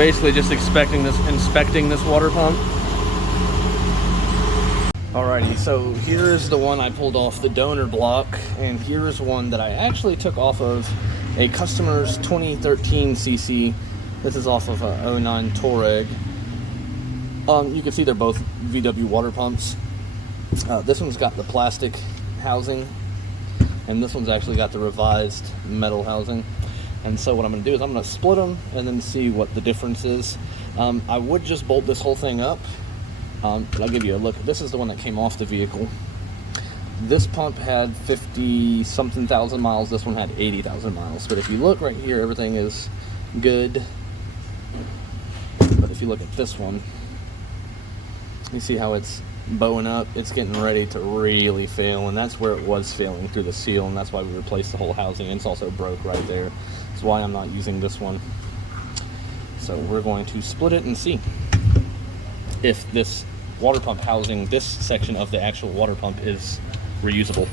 basically just inspecting this water pump. Alrighty, so here's the one I pulled off the donor block, and here's one that I actually took off of a customer's 2013 CC. This is off of a 09 Touareg. You can see they're both VW water pumps. This one's got the plastic housing, and this one's actually got the revised metal housing. And so what I'm going to do is I'm going to split them and then see what the difference is. I would just bolt this whole thing up. But I'll give you a look. This is the one that came off the vehicle. This pump had 50-something thousand miles. This one had 80,000 miles. But if you look right here, everything is good. But if you look at this one, you see how it's bowing up? It's getting ready to really fail, and that's where it was failing, through the seal, and that's why we replaced the whole housing. And it's also broke right there. That's why I'm not using this one. So we're going to split it and see if this water pump housing, this section of the actual water pump, is reusable.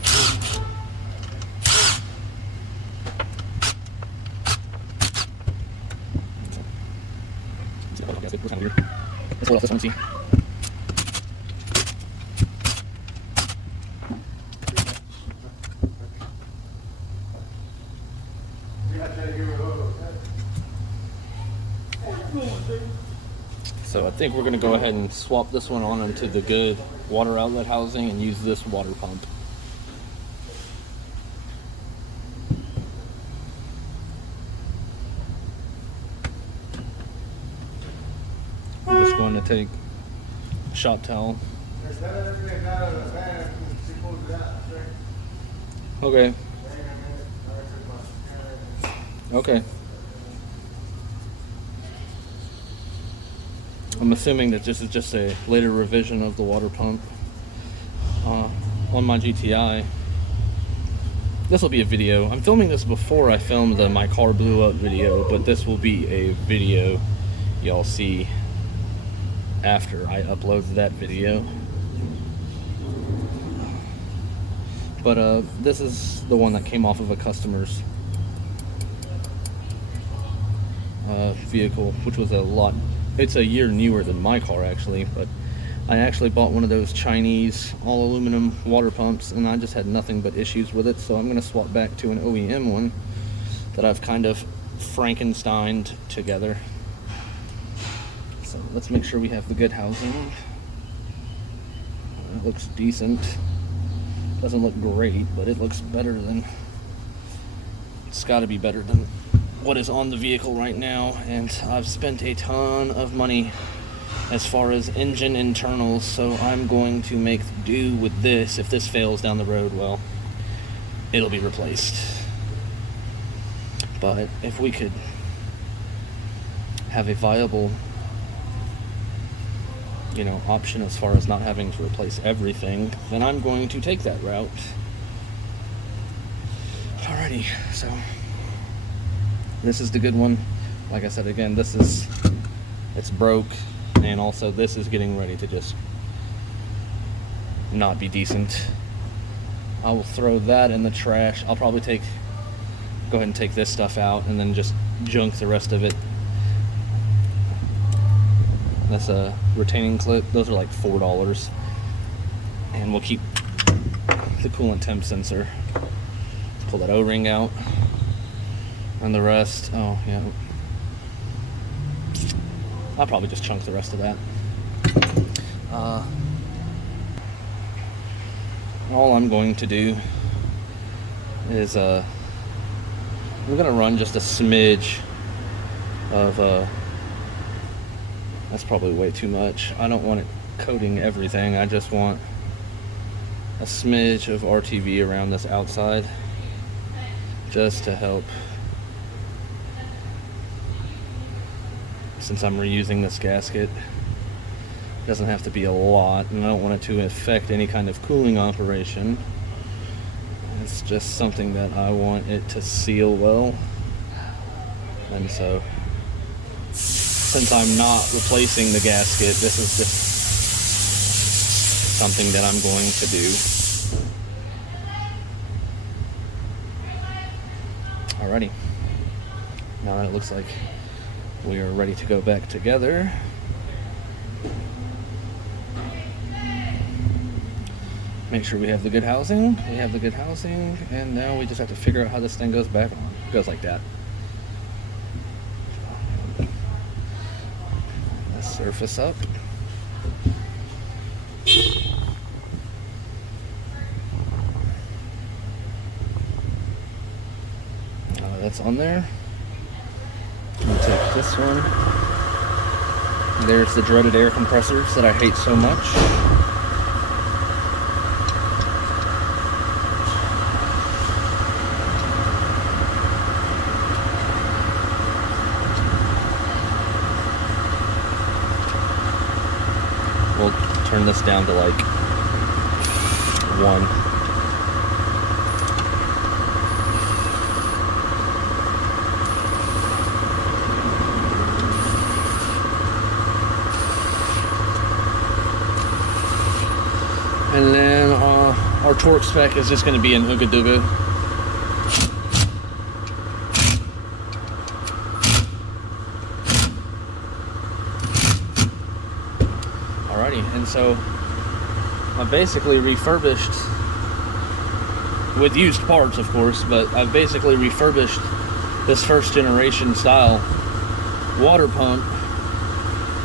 Let's pull off this one and see. So I think we're going to go ahead and swap this one on into the good water outlet housing and use this water pump. I'm just going to take a shop towel. Okay. Okay. I'm assuming that this is just a later revision of the water pump. On my GTI, this will be a video. I'm filming this before I filmed the My Car Blew Up video, but this will be a video y'all see after I upload that video. But this is the one that came off of a customer's vehicle, which was it's a year newer than my car actually, but I actually bought one of those Chinese all aluminum water pumps, and I just had nothing but issues with it. So I'm going to swap back to an OEM one that I've kind of Frankensteined together. So let's make sure we have the good housing. It looks decent. Doesn't look great, but it looks better than, it's got to be better than what is on the vehicle right now. And I've spent a ton of money as far as engine internals, so I'm going to make do with this. If this fails down the road, well, it'll be replaced. But if we could have a viable, option as far as not having to replace everything, then I'm going to take that route. Alrighty, so this is the good one. Like I said, again, it's broke, and also this is getting ready to just not be decent. I will throw that in the trash. I'll probably go ahead and take this stuff out and then just junk the rest of it. That's a retaining clip. Those are like $4. And we'll keep the coolant temp sensor. Pull that O-ring out. And the rest, oh yeah, I'll probably just chunk the rest of that. All I'm going to do is I'm going to run just a smidge of that's probably way too much. I don't want it coating everything. I just want a smidge of RTV around this outside, just to help, since I'm reusing this gasket. It doesn't have to be a lot, and I don't want it to affect any kind of cooling operation. It's just something that I want it to seal well. And so, since I'm not replacing the gasket, this is just something that I'm going to do. Alrighty. Now that it looks like We are ready to go back together. Make sure we have the good housing. We have the good housing, and now we just have to figure out how this thing goes back on. It goes like that. Let's surface up. That's on there. We'll take this one. There's the dreaded air compressors that I hate so much. We'll turn this down to like 1. And then our torque spec is just going to be an Ooga Dooga. Alrighty, and so I basically refurbished, with used parts of course, but I've basically refurbished this first generation style water pump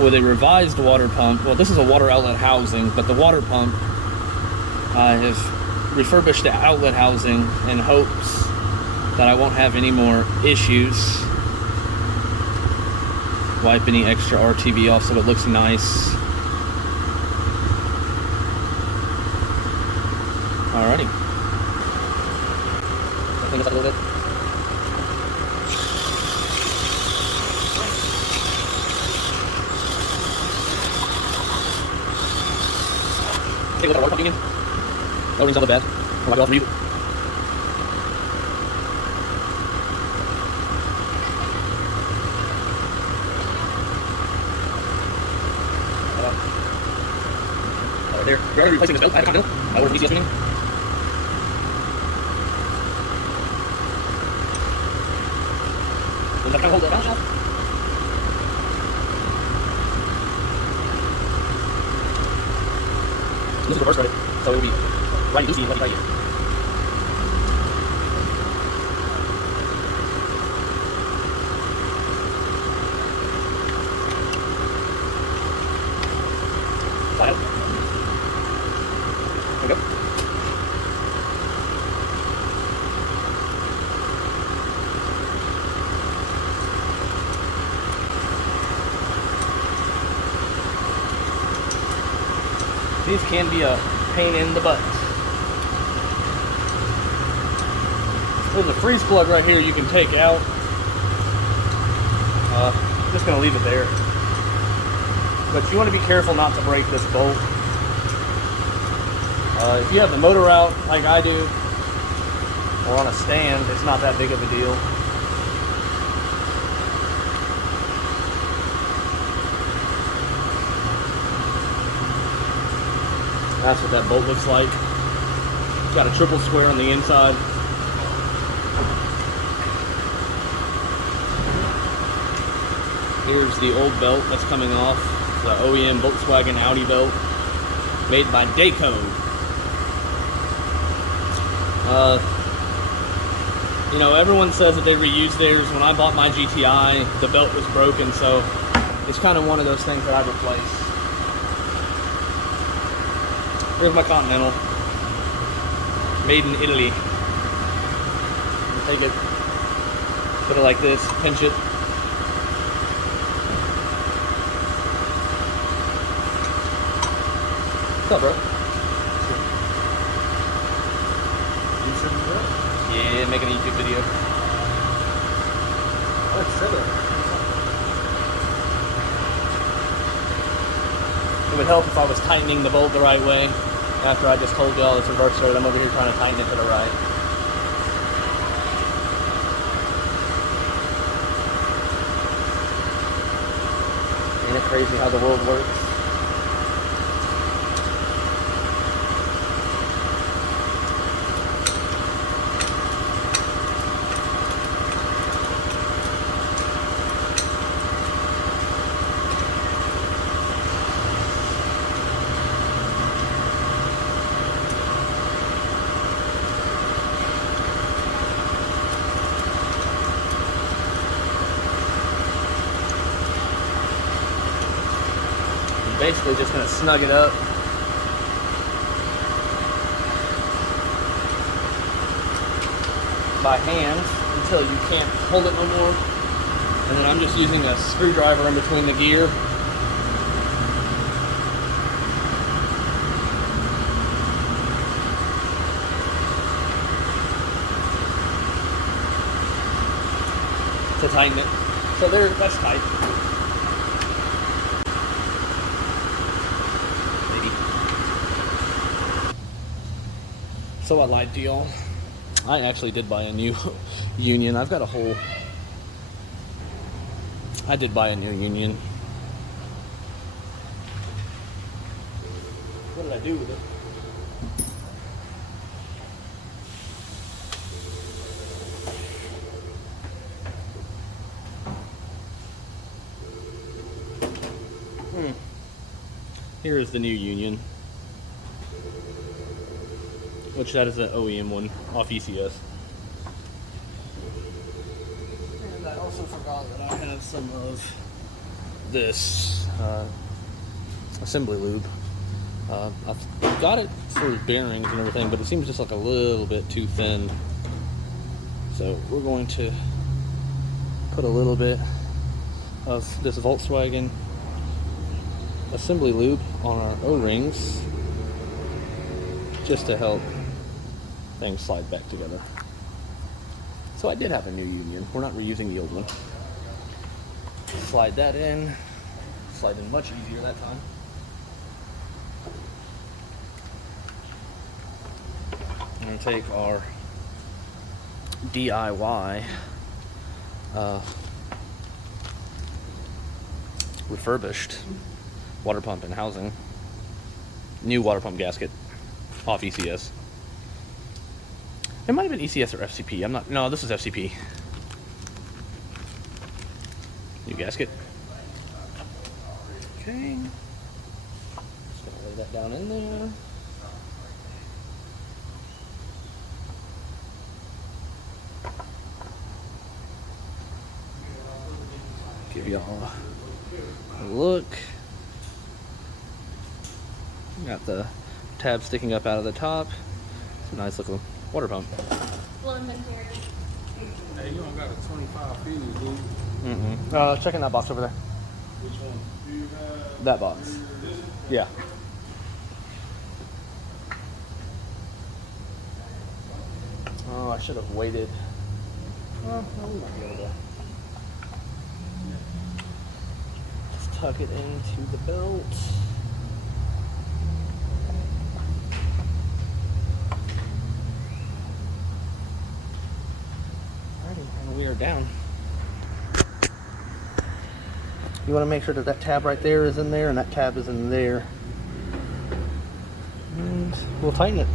with a revised water pump. Well, this is a water outlet housing, but the water pump, I have refurbished the outlet housing in hopes that I won't have any more issues. Wipe any extra RTV off so it looks nice. Alrighty. I think it's up a little bit. Take a look at water pumping in. That rings all the bad. I'll wipe it off for you. There. We're already replacing this belt. I had a Continental. I ordered an ECS tuning. Does that kind of hold the balance shelf? This is the reverse credit, so it will be right loosey and lefty right here. Slide out. There we go. These can be a pain in the butt. There's a freeze plug right here you can take out. Just gonna leave it there. But you want to be careful not to break this bolt. If you have the motor out like I do, or on a stand, it's not that big of a deal. That's what that bolt looks like. It's got a triple square on the inside. Here's the old belt that's coming off. The OEM Volkswagen Audi belt made by Dayco. You know, everyone says that they reuse theirs. When I bought my GTI, the belt was broken, so it's kind of one of those things that I replaced. Here's my Continental, made in Italy. Take it, put it like this, pinch it. What's up, bro? Yeah, making a YouTube video. It would help if I was tightening the bolt the right way. After I just told y'all it's reverse threaded, I'm over here trying to tighten it to the right. Ain't it crazy how the world works? basically just going to snug it up. By hand until you can't hold it no more. And then I'm just using a screwdriver in between the gear. To tighten it. So there, that's tight. Maybe. So I lied to y'all. I actually did buy a new union. I've got a whole... I did buy a new union. What did I do with it? Here is the new union, which that is an OEM one off ECS. And I also forgot that I have some of this assembly lube. I've got it for bearings and everything, but it seems just like a little bit too thin. So we're going to put a little bit of this Volkswagen assembly lube on our O-rings just to help things slide back together. So I did have a new union. We're not reusing the old one. Slide that in. Slide in much easier that time. I'm going to take our DIY refurbished water pump and housing, new water pump gasket off ECS. It might have been ECS or FCP. No, this is FCP. New gasket. Okay. Just gonna lay that down in there. Give y'all a look. Got the tab sticking up out of the top. It's a nice looking water pump. Hey, you don't got a 25 fuse, dude. Checking that box over there. Which one? Do you have that box? this? Yeah. Oh, I should have waited. Well, no, we might be able to just tuck it into the belt. And we are down. You want to make sure that that tab right there is in there and that tab is in there. And we'll tighten it.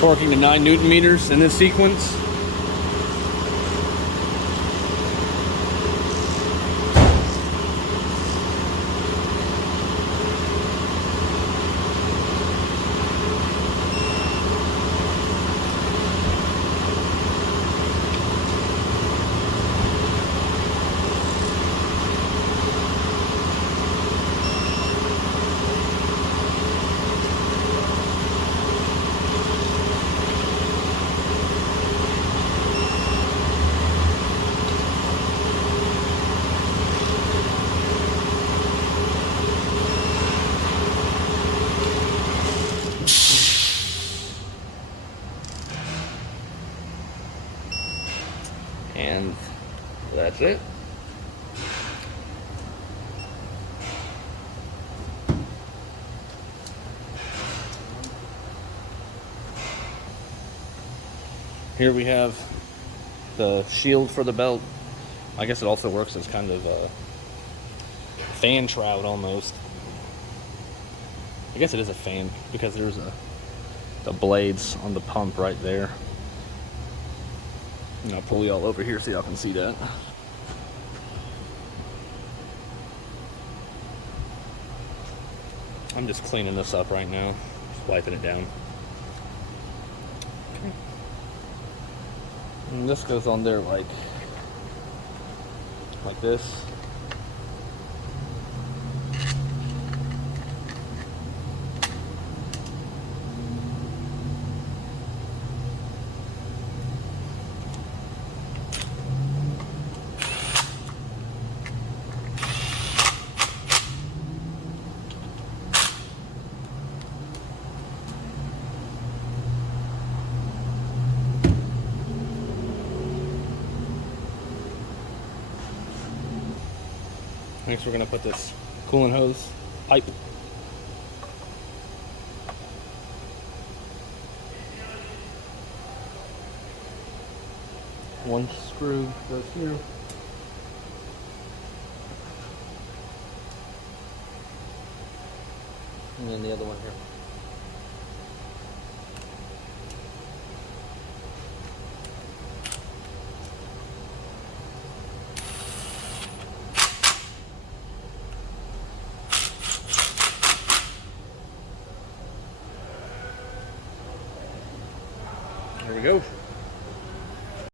Torquing to 9 Newton meters in this sequence. And that's it. Here we have the shield for the belt. I guess it also works as kind of a fan shroud almost. I guess it is a fan because there's the blades on the pump right there. And I'll pull you all over here so y'all can see that. I'm just cleaning this up right now, just wiping it down. Okay. And this goes on there like this. Next we're going to put this coolant hose pipe. One screw goes here. And then the other one here. There we go.